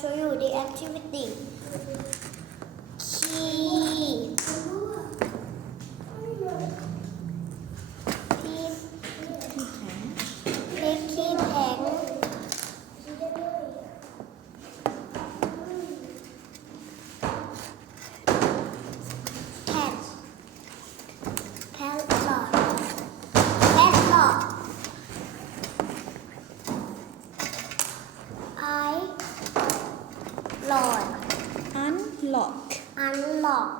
show you the activity. Key. Key pen. Pen. Padlock. Padlock. I. Lock. unlock Unlock.